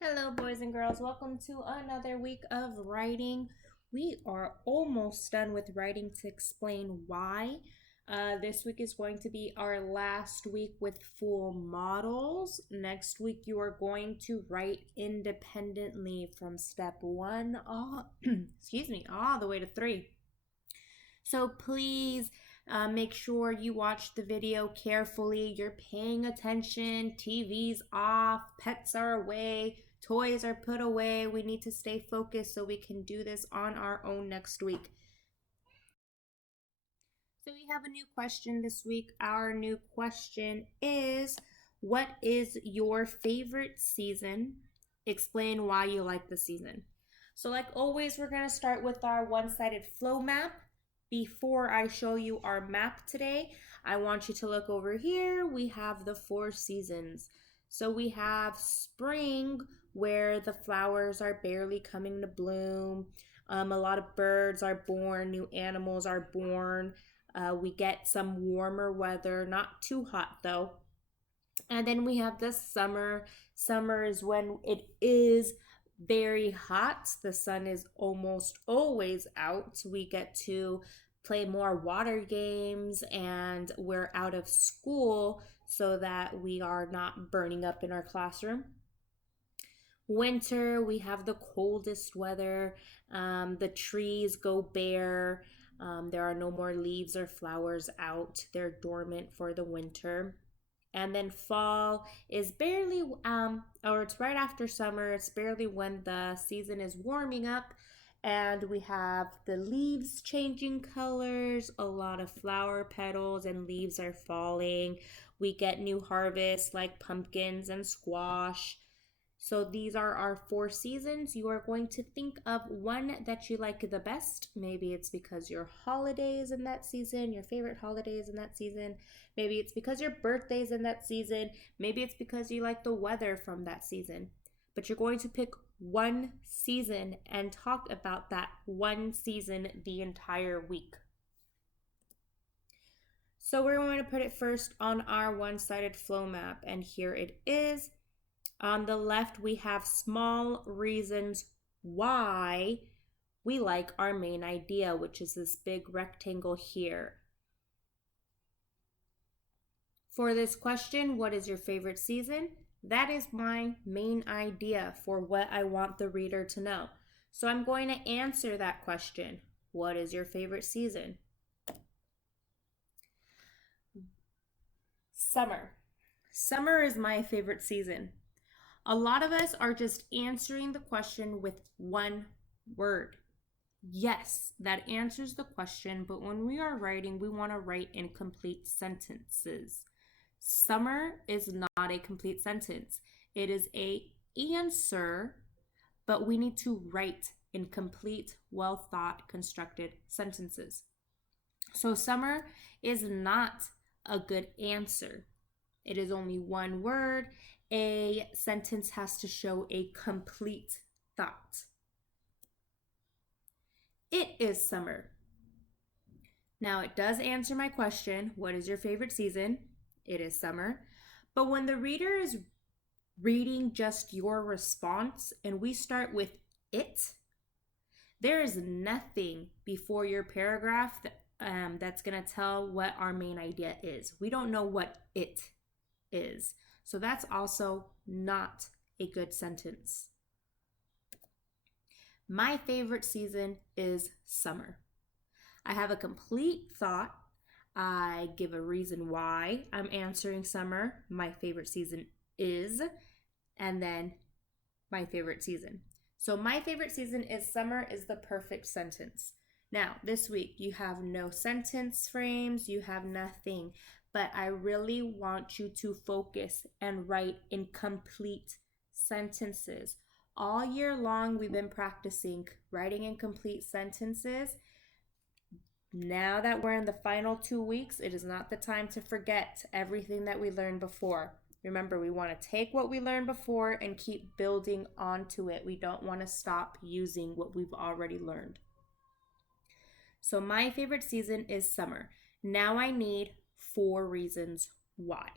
Hello, boys and girls. Welcome to another week of writing. We are almost done with writing to explain why. This week is going to be our last week with full models. Next week, you are going to write independently from step one, all, excuse me, all the way to three. So please make sure you watch the video carefully. You're paying attention. TV's off, pets are away, toys are put away. We need to stay focused so we can do this on our own next week. So we have a new question this week. Our new question is, what is your favorite season? Explain why you like the season. So like always, we're going to start with our one-sided flow map. Before I show you our map today, I want you to look over here. We have the 4 seasons. So we have spring, where the flowers are barely coming to bloom. A lot of birds are born, new animals are born. We get some warmer weather, not too hot though. And then we have the summer. Summer is when it is very hot. The sun is almost always out. We get to play more water games and we're out of school so that we are not burning up in our classroom. Winter, we have the coldest weather. The trees go bare. There are no more leaves or flowers out. They're dormant for the winter. And then fall is barely, or it's right after summer. It's barely when the season is warming up. And we have the leaves changing colors. A lot of flower petals and leaves are falling. We get new harvests like pumpkins and squash. So these are our 4 seasons. You are going to think of one that you like the best. Maybe it's because your holidays in that season, your favorite holidays in that season. Maybe it's because your birthday's in that season. Maybe it's because you like the weather from that season. But you're going to pick one season and talk about that one season the entire week. So we're going to put it first on our one-sided flow map, and here it is. On the left, we have small reasons why we like our main idea, which is this big rectangle here. For this question, what is your favorite season? That is my main idea for what I want the reader to know. So I'm going to answer that question. What is your favorite season? Summer. Summer is my favorite season. A lot of us are just answering the question with one word. Yes, that answers the question, but when we are writing, we want to write in complete sentences. Summer is not a complete sentence. It is a answer, but we need to write in complete, well thought, constructed sentences. So summer is not a good answer. It is only one word. A sentence has to show a complete thought. It is summer. Now, it does answer my question, what is your favorite season? It is summer. But when the reader is reading just your response and we start with it, there is nothing before your paragraph that's going to tell what our main idea is. We don't know what it is. So that's also not a good sentence. My favorite season is summer. I have a complete thought. I give a reason why I'm answering summer. My favorite season is, and then my favorite season. So my favorite season is summer is the perfect sentence. Now, this week you have no sentence frames, you have nothing, but I really want you to focus and write in complete sentences. All year long, we've been practicing writing in complete sentences. Now that we're in the final 2 weeks, it is not the time to forget everything that we learned before. Remember, we want to take what we learned before and keep building onto it. We don't want to stop using what we've already learned. So my favorite season is summer. Now I need 4 reasons why.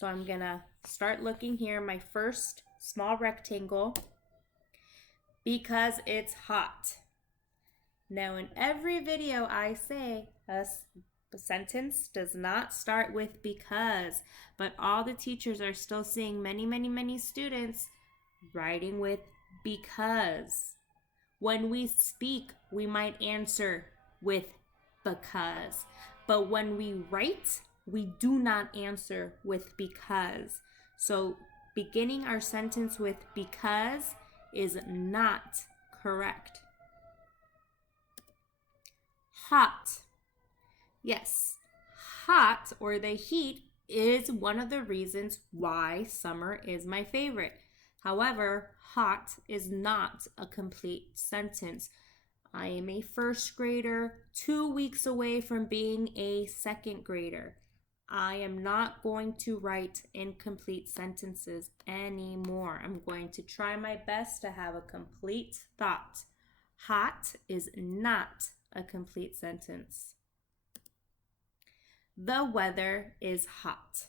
So I'm going to start looking here. My first small rectangle, because it's hot. Now, in every video I say a sentence does not start with because, but all the teachers are still seeing many students writing with because. When we speak, we might answer with because, but when we write, we do not answer with because. So beginning our sentence with because is not correct. Hot. Yes, hot or the heat is one of the reasons why summer is my favorite. However, hot is not a complete sentence. I am a first grader, 2 weeks away from being a second grader. I am not going to write incomplete sentences anymore. I'm going to try my best to have a complete thought. Hot is not a complete sentence. The weather is hot.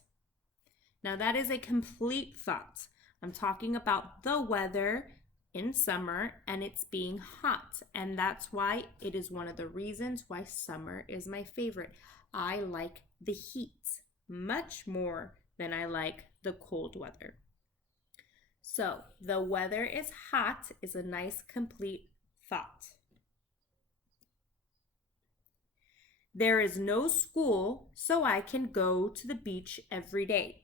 Now that is a complete thought. I'm talking about the weather in summer and it's being hot. And that's why it is one of the reasons why summer is my favorite. I like the heat much more than I like the cold weather. So the weather is hot is a nice complete thought. There is no school, so I can go to the beach every day.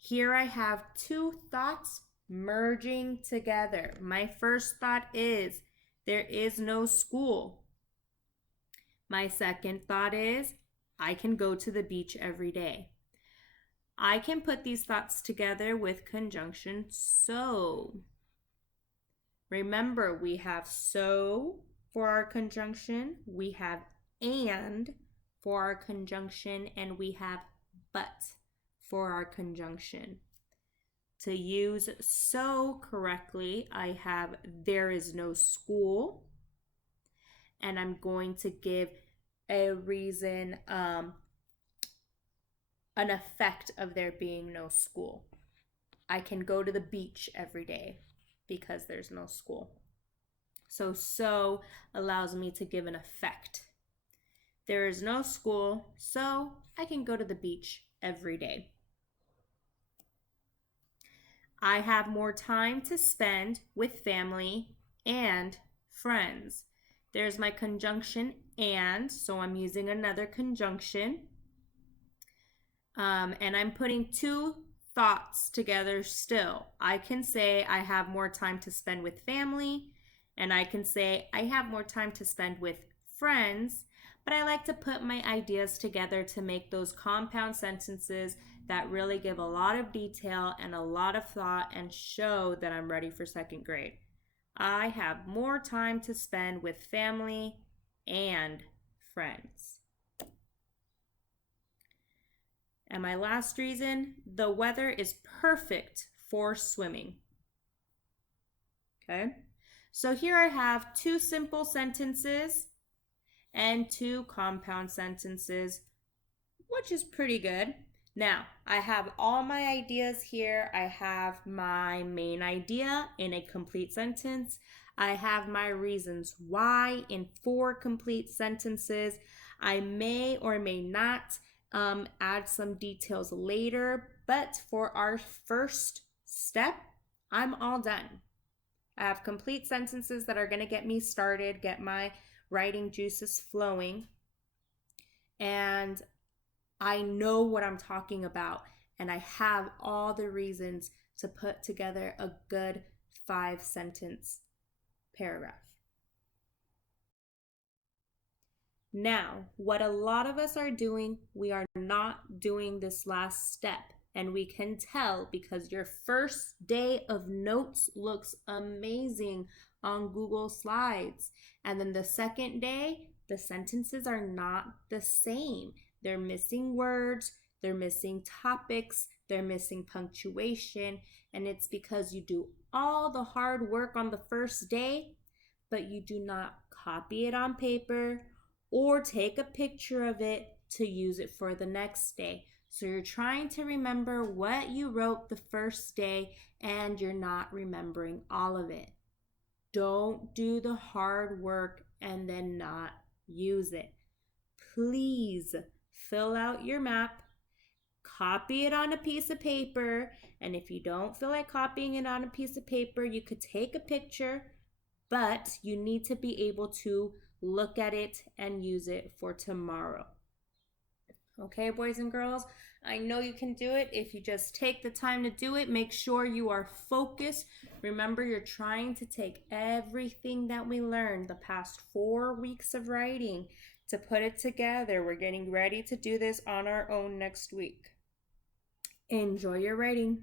Here I have two thoughts merging together. My first thought is, there is no school. My second thought is, I can go to the beach every day. I can put these thoughts together with conjunction so. Remember, we have so for our conjunction, we have and for our conjunction, and we have but for our conjunction. To use so correctly, I have there is no school, and I'm going to give a reason, an effect of there being no school. I can go to the beach every day because there's no school. So allows me to give an effect. There is no school, so I can go to the beach every day. I have more time to spend with family and friends. There's my conjunction and, so I'm using another conjunction. And I'm putting two thoughts together still. I can say I have more time to spend with family, and I can say I have more time to spend with friends, but I like to put my ideas together to make those compound sentences that really give a lot of detail and a lot of thought and show that I'm ready for second grade. I have more time to spend with family and friends. And my last reason, the weather is perfect for swimming. Okay, so here I have two simple sentences and two compound sentences, which is pretty good. Now, I have all my ideas here. I have my main idea in a complete sentence. I have my reasons why in 4 complete sentences. I may or may not add some details later, but for our first step, I'm all done. I have complete sentences that are going to get me started, get my writing juices flowing, and I know what I'm talking about, and I have all the reasons to put together a good 5-sentence paragraph. Now, what a lot of us are doing, we are not doing this last step, and we can tell because your first day of notes looks amazing on Google Slides, and then the second day, the sentences are not the same. They're missing words, they're missing topics, they're missing punctuation, and it's because you do all the hard work on the first day, but you do not copy it on paper or take a picture of it to use it for the next day. So you're trying to remember what you wrote the first day and you're not remembering all of it. Don't do the hard work and then not use it. Please fill out your map, copy it on a piece of paper, and if you don't feel like copying it on a piece of paper, you could take a picture, but you need to be able to look at it and use it for tomorrow. Okay, boys and girls, I know you can do it if you just take the time to do it. Make sure you are focused. Remember, you're trying to take everything that we learned the past 4 weeks of writing to put it together. We're getting ready to do this on our own next week. Enjoy your writing.